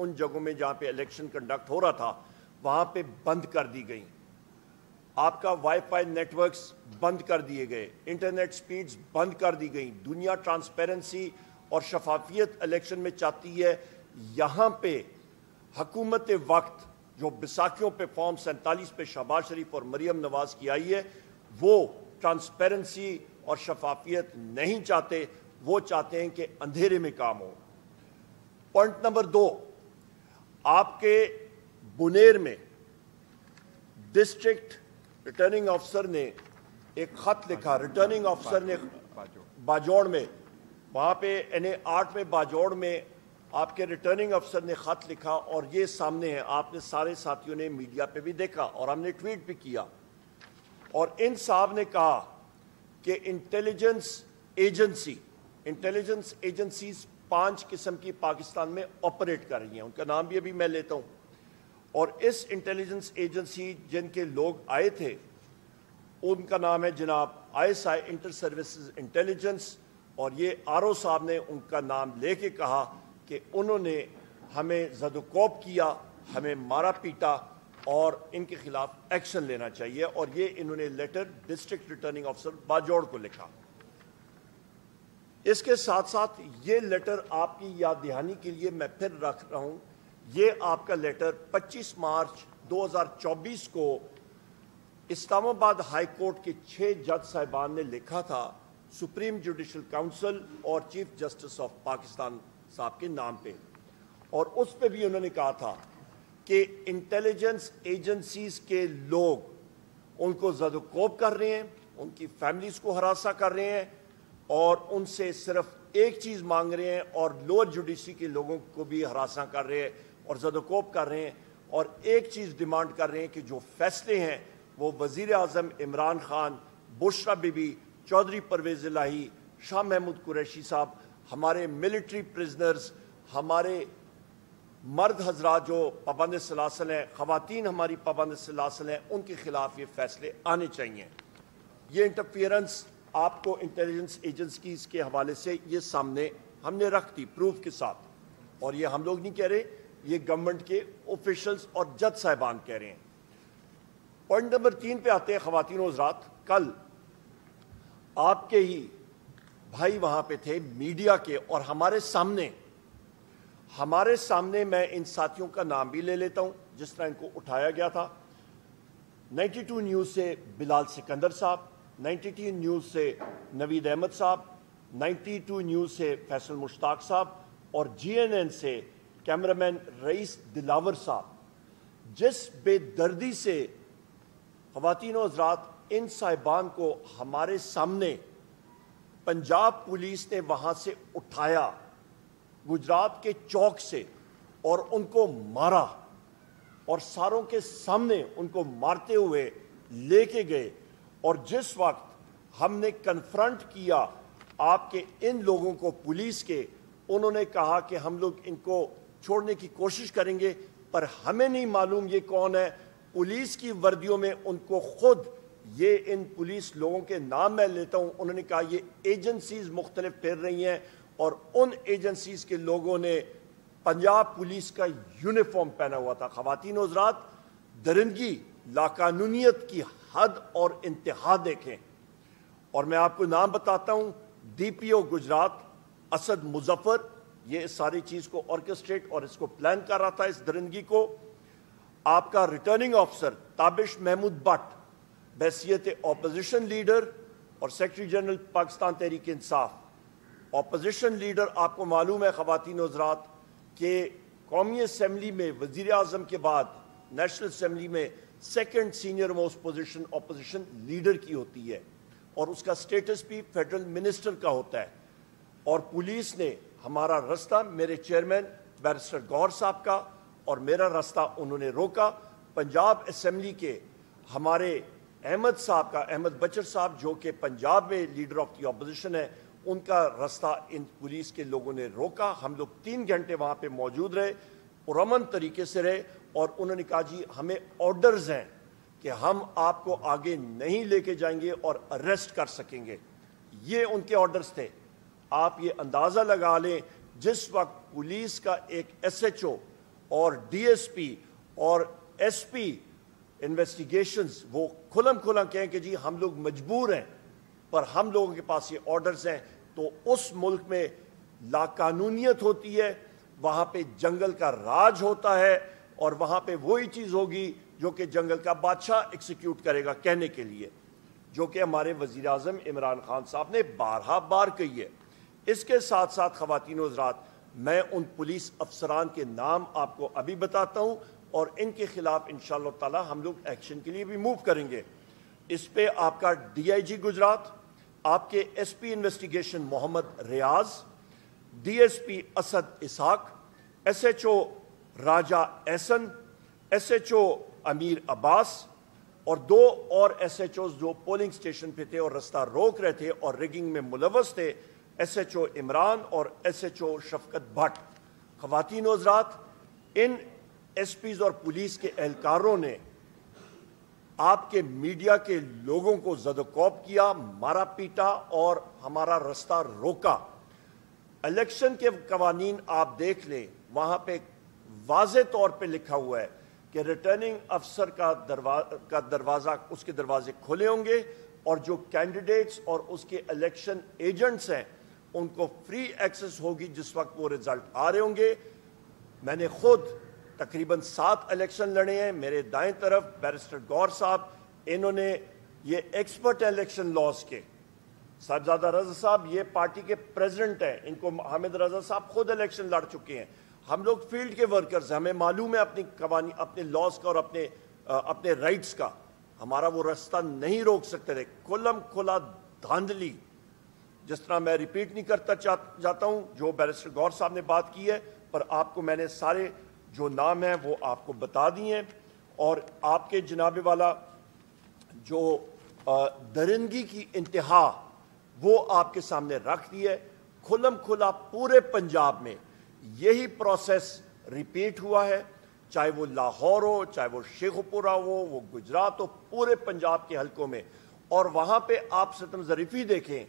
ان جگہوں میں جہاں پہ الیکشن کنڈکٹ ہو رہا تھا وہاں پہ بند کر دی گئی. آپ کا وائی فائی نیٹ ورکس بند کر دیے گئے, انٹرنیٹ سپیڈز بند کر دی گئیں. دنیا ٹرانسپیرنسی اور شفافیت الیکشن میں چاہتی ہے. یہاں پہ حکومت وقت جو بیساکھیوں پہ فارم 47 پہ شہباز شریف اور مریم نواز کی آئی ہے, وہ ٹرانسپیرنسی اور شفافیت نہیں چاہتے. وہ چاہتے ہیں کہ اندھیرے میں کام ہو. پوائنٹ نمبر 2, آپ کے بنیر میں ڈسٹرکٹ ریٹرننگ آفیسر نے ایک خط لکھا. ریٹرننگ آفیسر نے باجوڑ میں, وہاں پہ NA 8 میں باجوڑ میں آپ کے ریٹرننگ افسر نے خط لکھا, اور یہ سامنے ہے, آپ نے سارے ساتھیوں نے میڈیا پہ بھی دیکھا اور ہم نے ٹویٹ بھی کیا. اور ان صاحب نے کہا کہ انٹیلیجنس ایجنسیز 5 قسم کی پاکستان میں آپریٹ کر رہی ہیں. ان کا نام بھی ابھی میں لیتا ہوں. اور اس انٹیلیجنس ایجنسی جن کے لوگ آئے تھے ان کا نام ہے جناب ISI انٹر سروسز انٹیلیجنس. اور یہ RO صاحب نے ان کا نام لے کے کہا کہ انہوں نے ہمیں زد و کوب کیا, ہمیں مارا پیٹا, اور ان کے خلاف ایکشن لینا چاہیے. اور یہ انہوں نے letter district returning officer Bajaur کو لکھا. اس کے ساتھ ساتھ یہ لیٹر آپ کی یاد دہانی کے لیے میں پھر رکھ رہا ہوں. یہ آپ کا لیٹر 25 مارچ 2024 کو اسلام آباد ہائی کورٹ کے 6 جج صاحبان نے لکھا تھا سپریم جوڈیشل کاؤنسل اور چیف جسٹس آف پاکستان صاحب کے نام پہ. اور اس پہ بھی انہوں نے کہا تھا کہ انٹیلیجنس ایجنسیز کے لوگ ان کو زد و کوب کر رہے ہیں, ان کی فیملیز کو ہراساں کر رہے ہیں, اور ان سے صرف ایک چیز مانگ رہے ہیں, اور لوور جوڈیشری کے لوگوں کو بھی ہراساں کر رہے ہیں اور زد و کوب کر رہے ہیں, اور ایک چیز ڈیمانڈ کر رہے ہیں کہ جو فیصلے ہیں وہ وزیر اعظم عمران خان, بشرا بی بی, چودھری پرویز الہی, شاہ محمود قریشی صاحب, ہمارے ملٹری پرزنرز, ہمارے مرد حضرات جو پابند سلاسل ہیں, خواتین ہماری پابند سلاسل ہیں, ان کے خلاف یہ فیصلے آنے چاہیے. یہ انٹرفیئرنس آپ کو انٹیلیجنس ایجنسیز کے حوالے سے یہ سامنے ہم نے رکھ دی پروف کے ساتھ. اور یہ ہم لوگ نہیں کہہ رہے, یہ گورنمنٹ کے آفیشلز اور جج صاحبان کہہ رہے ہیں. پوائنٹ نمبر 3 پہ آتے ہیں خواتین و حضرات. کل آپ کے ہی بھائی وہاں پہ تھے میڈیا کے, اور ہمارے سامنے میں ان ساتھیوں کا نام بھی لے لیتا ہوں جس طرح ان کو اٹھایا گیا تھا. 92 نیوز سے بلال سکندر صاحب, 92 نیوز سے نوید احمد صاحب, 92 نیوز سے فیصل مشتاق صاحب, اور GNN سے کیمرامین رئیس دلاور صاحب. جس بے دردی سے خواتین و حضرات ان صاحبان کو ہمارے سامنے پنجاب پولیس نے وہاں سے اٹھایا گجرات کے چوک سے, اور ان کو مارا, اور ساروں کے سامنے ان کو مارتے ہوئے لے کے گئے. اور جس وقت ہم نے کنفرنٹ کیا آپ کے ان لوگوں کو پولیس کے, انہوں نے کہا کہ ہم لوگ ان کو چھوڑنے کی کوشش کریں گے, پر ہمیں نہیں معلوم یہ کون ہے. پولیس کی وردیوں میں ان کو خود یہ ان پولیس لوگوں کے نام میں لیتا ہوں, انہوں نے کہا یہ ایجنسیز مختلف پھیر رہی ہیں, اور ان ایجنسیز کے لوگوں نے پنجاب پولیس کا یونیفارم پہنا ہوا تھا. خواتین و حضرات, درندگی, لاقانونیت کی حد اور انتہا دیکھیں. اور میں آپ کو نام بتاتا ہوں, DPO گجرات اسد مظفر, یہ اس ساری چیز کو آرکسٹریٹ اور اس کو پلان کر رہا تھا اس درندگی کو. آپ کا ریٹرننگ آفیسر تابش محمود بٹ بحیثیت اپوزیشن لیڈر اور secretary general Pakistan Tehreek Insaf. Opposition leader آپ کو معلوم ہے خواتین و حضرات کہ قومی اسمبلی میں وزیر اعظم کے بعد نیشنل اسمبلی میں second senior most position opposition leader کی ہوتی ہے, اور اس کا سٹیٹس بھی فیڈرل منسٹر کا ہوتا ہے. اور پولیس نے ہمارا رستہ, میرے چیئرمین بیرسٹر گور صاحب کا اور میرا رستہ انہوں نے روکا. پنجاب اسمبلی کے ہمارے احمد صاحب کا, احمد بچر صاحب جو کہ پنجاب میں لیڈر آف دی اپوزیشن ہے, ان کا رستہ ان پولیس کے لوگوں نے روکا. ہم لوگ 3 گھنٹے وہاں پہ موجود رہے, پرامن طریقے سے رہے, اور انہوں نے کہا جی ہمیں آرڈرز ہیں کہ ہم آپ کو آگے نہیں لے کے جائیں گے اور اریسٹ کر سکیں گے. یہ ان کے آرڈرز تھے. آپ یہ اندازہ لگا لیں, جس وقت پولیس کا ایک SHO اور ڈی ایس پی اور ایس پی انویسٹیگیشنز وہ کھلم کھلا کہیں کہ جی ہم لوگ مجبور ہیں، پر ہم لوگوں کے پاس یہ آرڈرز ہیں، تو اس ملک میں لاقانونیت ہوتی ہے، وہاں پہ جنگل کا راج ہوتا ہے، اور وہاں پہ وہی چیز ہوگی جو کہ جنگل کا بادشاہ ایکسیکیوٹ کرے گا کہنے کے لیے، جو کہ ہمارے وزیر اعظم عمران خان صاحب نے بارہا بار کہی ہے۔ اس کے ساتھ ساتھ خواتین و حضرات، میں ان پولیس افسران کے نام آپ کو ابھی بتاتا ہوں، اور ان کے خلاف انشاءاللہ تعالی ہم لوگ ایکشن کے لیے بھی موو کریں گے۔ اس پہ آپ کا ڈی آئی جی گجرات، آپ کے ایس پی انویسٹیگیشن محمد ریاض، ڈی ایس پی اسد اسحاق، ایس ایچ او راجہ احسن، ایس ایچ او امیر عباس، اور 2 اور ایس ایچ اوز جو پولنگ سٹیشن پہ تھے اور رستہ روک رہے تھے اور ریگنگ میں ملوث تھے، ایس ایچ او عمران اور ایس ایچ او شفقت بھٹ۔ خواتین و حضرات، ان ایس پیز اور پولیس کے اہلکاروں نے آپ کے میڈیا کے لوگوں کو زد و کوب کیا، مارا پیٹا اور ہمارا رستہ روکا۔ الیکشن کے قوانین آپ دیکھ لیں، وہاں پہ واضح طور پہ لکھا ہوا ہے کہ ریٹرننگ افسر کا دروازہ اس کے دروازے کھلے ہوں گے، اور جو کینڈیڈیٹس اور اس کے الیکشن ایجنٹس ہیں ان کو فری ایکسس ہوگی جس وقت وہ رزلٹ آ رہے ہوں گے۔ میں نے خود تقریباً 7 الیکشن لڑے ہیں، میرے دائیں طرف بیرسٹر گور صاحب، انہوں نے یہ ایکسپرٹ الیکشن لاز کے، صاحبزادہ رضا صاحب یہ پارٹی کے پریزیڈنٹ ہیں، ان کو حامد رضا صاحب خود الیکشن لڑ چکے ہیں۔ ہم لوگ فیلڈ کے ورکرز ہیں، ہمیں معلوم ہے اپنی قوانین، اپنے لاز کا اور اپنے رائٹس کا، ہمارا وہ رستہ نہیں روک سکتے تھے۔ کھلم کھلا دھاندلی، جس طرح میں ریپیٹ نہیں کرتا جاتا ہوں جو بیرسٹر گور صاحب نے بات کی ہے، پر آپ کو میں نے سارے جو نام ہیں وہ آپ کو بتا دیے ہیں، اور آپ کے جناب والا جو درندگی کی انتہا وہ آپ کے سامنے رکھ دی ہے۔ کھلم کھلا پورے پنجاب میں یہی پروسیس ریپیٹ ہوا ہے، چاہے وہ لاہور ہو، چاہے وہ شیخوپورہ ہو، وہ گجرات ہو، پورے پنجاب کے حلقوں میں۔ اور وہاں پہ آپ ستم ظریفی دیکھیں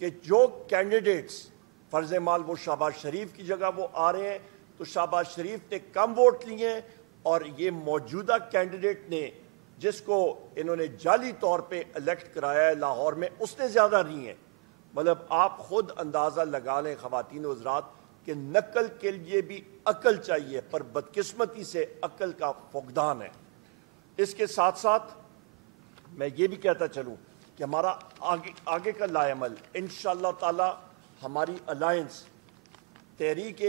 کہ جو کینڈیڈیٹس فرض مال وہ شہباز شریف کی جگہ وہ آ رہے ہیں، تو شہباز شریف نے کم ووٹ لیے ہیں، اور یہ موجودہ کینڈیڈیٹ نے جس کو انہوں نے جعلی طور پہ الیکٹ کرایا ہے لاہور میں، اس نے زیادہ لی ہیں۔ مطلب آپ خود اندازہ لگا لیں خواتین و حضرات کہ نقل کے لیے بھی عقل چاہیے، پر بدقسمتی سے عقل کا فقدان ہے۔ اس کے ساتھ ساتھ میں یہ بھی کہتا چلوں کہ ہمارا آگے کا لائے عمل انشاءاللہ تعالی، ہماری الائنس تحریک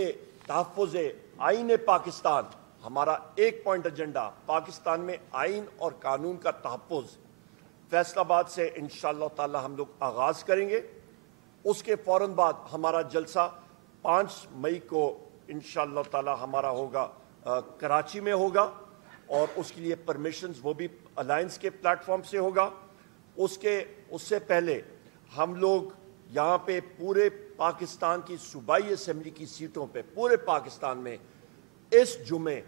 تحفظ آئین پاکستان، ہمارا ایک پوائنٹ ایجنڈا پاکستان میں آئین اور قانون کا تحفظ، فیصل آباد سے انشاءاللہ تعالی ہم لوگ آغاز کریں گے۔ اس کے فوراً بعد ہمارا جلسہ 5 مئی کو انشاءاللہ تعالی ہمارا ہوگا کراچی میں ہوگا، اور اس کے لیے پرمیشنز وہ بھی الائنس کے پلیٹ فارم سے ہوگا۔ اس سے پہلے ہم لوگ یہاں پہ پورے پاکستان کی صوبائی اسمبلی کی سیٹوں پہ پورے پاکستان میں اس جمعے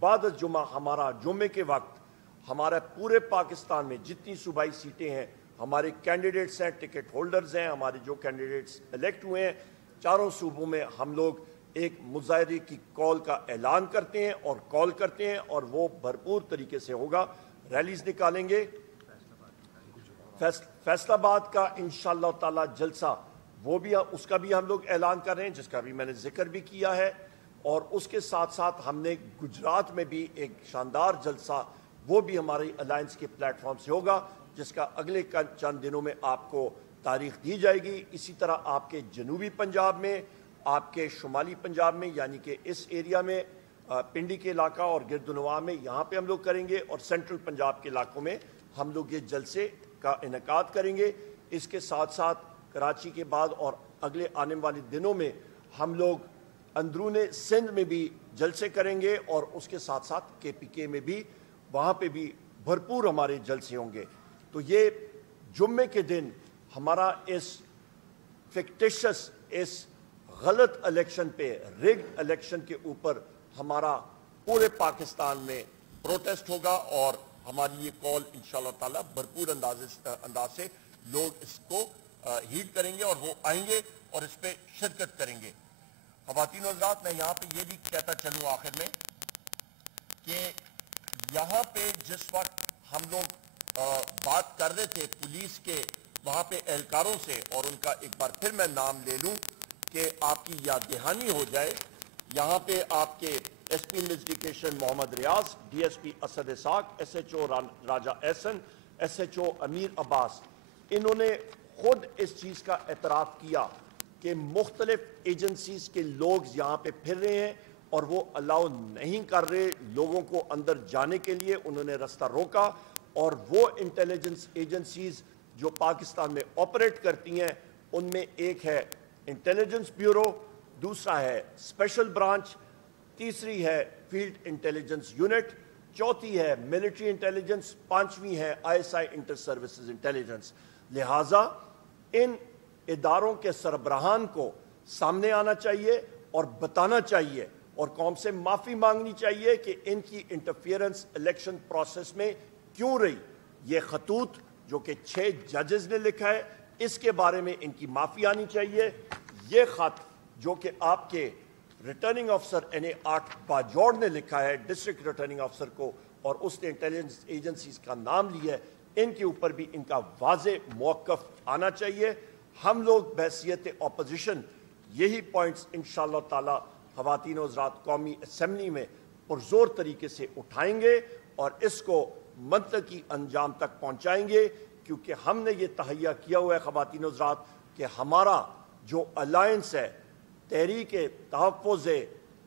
بعد جمعہ، ہمارا جمعے کے وقت ہمارا پورے پاکستان میں جتنی صوبائی سیٹیں ہیں، ہمارے کینڈیڈیٹس ہیں، ٹکٹ ہولڈرز ہیں، ہمارے جو کینڈیڈیٹس الیکٹ ہوئے ہیں، چاروں صوبوں میں ہم لوگ ایک مظاہرے کی کال کا اعلان کرتے ہیں اور کال کرتے ہیں، اور وہ بھرپور طریقے سے ہوگا۔ ریلیز نکالیں گے۔ فیصل آباد کا انشاءاللہ تعالی جلسہ وہ بھی اس کا بھی ہم لوگ اعلان کر رہے ہیں، جس کا بھی میں نے ذکر بھی کیا ہے، اور اس کے ساتھ ساتھ ہم نے گجرات میں بھی ایک شاندار جلسہ وہ بھی ہماری الائنس کے پلیٹ فارم سے ہوگا، جس کا اگلے چند دنوں میں آپ کو تاریخ دی جائے گی۔ اسی طرح آپ کے جنوبی پنجاب میں، آپ کے شمالی پنجاب میں، یعنی کہ اس ایریا میں پنڈی کے علاقہ اور گردنواں میں یہاں پہ ہم لوگ کریں گے، اور سینٹرل پنجاب کے علاقوں میں ہم لوگ یہ جلسے کا انعقاد کریں گے۔ اس کے ساتھ ساتھ کراچی کے بعد اور اگلے آنے والے دنوں میں ہم لوگ اندرون سندھ میں بھی جلسے کریں گے، اور اس کے ساتھ ساتھ کے پی کے میں بھی، وہاں پہ بھی بھرپور ہمارے جلسے ہوں گے۔ تو یہ جمعے کے دن ہمارا اس فکٹیشس، اس غلط الیکشن پہ، ریگڈ الیکشن کے اوپر ہمارا پورے پاکستان میں پروٹیسٹ ہوگا، اور ہماری یہ کال انشاءاللہ تعالی بھرپور انداز سے لوگ اس کو ہیڈ کریں گے، اور وہ آئیں گے اور اس پہ شرکت کریں گے۔ خواتین و حضرات، میں یہاں پہ یہ بھی کہتا چلوں آخر میں کہ یہاں پہ جس وقت ہم لوگ بات کر رہے تھے پولیس کے وہاں پہ اہلکاروں سے، اور ان کا ایک بار پھر میں نام لے لوں کہ آپ کی یاد دہانی ہو جائے، یہاں پہ آپ کے ایس پی انویسٹیگیشن محمد ریاض، ڈی ایس پی اسد اسحاق، ایس ایچ او راجہ احسن، ایس ایچ او امیر عباس، انہوں نے خود اس چیز کا اعتراف کیا کہ مختلف ایجنسیز کے لوگ یہاں پہ پھر رہے ہیں اور وہ الاؤ نہیں کر رہے لوگوں کو اندر جانے کے لیے، انہوں نے رستہ روکا، اور وہ انٹیلیجنس ایجنسیز جو پاکستان میں آپریٹ کرتی ہیں ان میں ایک ہے انٹیلیجنس بیورو، دوسرا ہے اسپیشل برانچ، تیسری ہے فیلڈ انٹیلیجنس یونٹ، چوتھی ہے ملٹری انٹیلیجنس، پانچویں ہے I S I inter services intelligence. لہٰذا ان اداروں کے سربراہان کو سامنے آنا چاہیے اور بتانا چاہیے اور قوم سے معافی مانگنی چاہیے کہ ان کی انٹرفیئرنس الیکشن پروسیس میں کیوں رہی۔ یہ خطوط جو کہ 6 ججز نے لکھا ہے، اس کے بارے میں ان کی معافی آنی چاہیے۔ یہ خط جو کہ آپ کے ریٹرننگ آفیسر NA8 باجوڑ نے لکھا ہے ڈسٹرکٹ ریٹرننگ آفیسر کو، اور اس نے انٹیلیجنس ایجنسیز کا نام لیا ہے، ان کے اوپر بھی ان کا واضح موقف آنا چاہیے۔ ہم لوگ بحیثیت اپوزیشن یہی پوائنٹس انشاءاللہ تعالی خواتین و حضرات قومی اسمبلی میں پرزور طریقے سے اٹھائیں گے اور اس کو منطقی انجام تک پہنچائیں گے، کیونکہ ہم نے یہ تہیہ کیا ہوا ہے خواتین و حضرات کہ ہمارا جو الائنس ہے تحریک تحفظ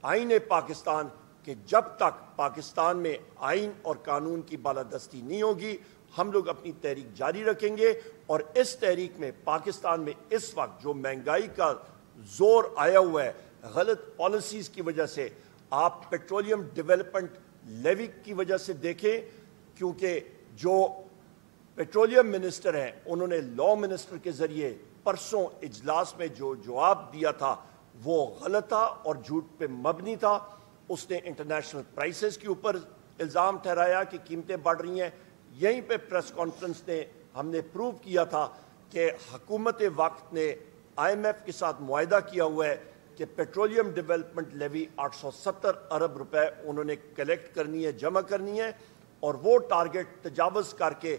آئین پاکستان، کہ جب تک پاکستان میں آئین اور قانون کی بالادستی نہیں ہوگی ہم لوگ اپنی تحریک جاری رکھیں گے۔ اور اس تحریک میں پاکستان میں اس وقت جو مہنگائی کا زور آیا ہوا ہے غلط پالیسیز کی وجہ سے، آپ پیٹرولیم ڈیولپمنٹ لیوی کی وجہ سے دیکھیں، کیونکہ جو پیٹرولیم منسٹر ہیں انہوں نے لا منسٹر کے ذریعے پرسوں اجلاس میں جو جواب دیا تھا وہ غلط تھا اور جھوٹ پہ مبنی تھا۔ اس نے انٹرنیشنل پرائسز کے اوپر الزام ٹھہرایا کہ قیمتیں بڑھ رہی ہیں۔ یہیں پہ پریس کانفرنس نے ہم نے پروو کیا تھا کہ حکومت وقت نے IMF کے ساتھ معاہدہ کیا ہوا ہے کہ پیٹرولیم ڈیولپمنٹ لیوی 870 ارب روپے انہوں نے کلیکٹ کرنی ہے، جمع کرنی ہے، اور وہ ٹارگٹ تجاوز کر کے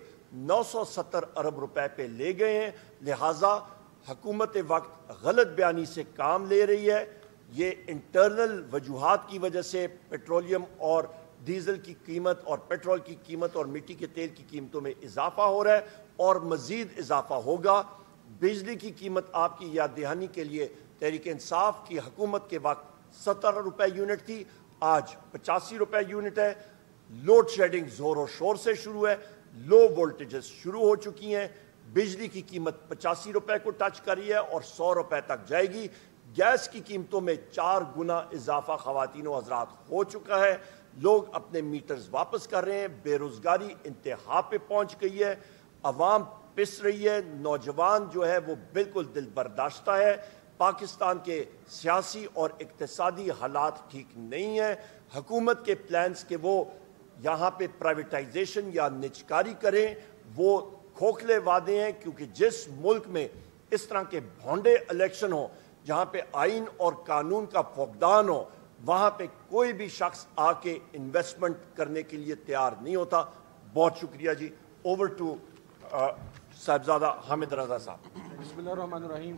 970 ارب روپے پہ لے گئے ہیں۔ لہٰذا حکومت وقت غلط بیانی سے کام لے رہی ہے۔ یہ انٹرنل وجوہات کی وجہ سے پیٹرولیم اور ڈیزل کی قیمت اور پیٹرول کی قیمت اور مٹی کے تیل کی قیمتوں میں اضافہ ہو رہا ہے اور مزید اضافہ ہوگا۔ بجلی کی قیمت آپ کی یاد دہانی کے لیے تحریک انصاف کی حکومت کے وقت 70 روپے یونٹ تھی، آج 85 روپے یونٹ ہے۔ لوڈ شیڈنگ زور و شور سے شروع ہے، لو وولٹیجز شروع ہو چکی ہیں، بجلی کی قیمت 85 روپے کو ٹچ کری ہے اور 100 روپے تک جائے گی۔ گیس کی قیمتوں میں 4 گنا اضافہ خواتین و حضرات ہو چکا ہے، لوگ اپنے میٹرز واپس کر رہے ہیں، بے روزگاری انتہا پہ پہنچ گئی ہے، عوام پس رہی ہے، نوجوان جو ہے وہ بالکل دل برداشتہ ہے۔ پاکستان کے سیاسی اور اقتصادی حالات ٹھیک نہیں ہیں۔ حکومت کے پلانز کہ وہ یہاں پہ پرائیویٹائزیشن یا نجکاری کریں وہ کھوکھلے وعدے ہیں، کیونکہ جس ملک میں اس طرح کے بھونڈے الیکشن ہوں جہاں پہ آئین اور قانون کا فقدان ہو، وہاں پہ کوئی بھی شخص آ کے انویسٹمنٹ کرنے کے لیے تیار نہیں ہوتا۔ بہت شکریہ جی۔ اوور ٹو صاحبزادہ حامد رضا صاحب۔ بسم اللہ الرحمن الرحیم۔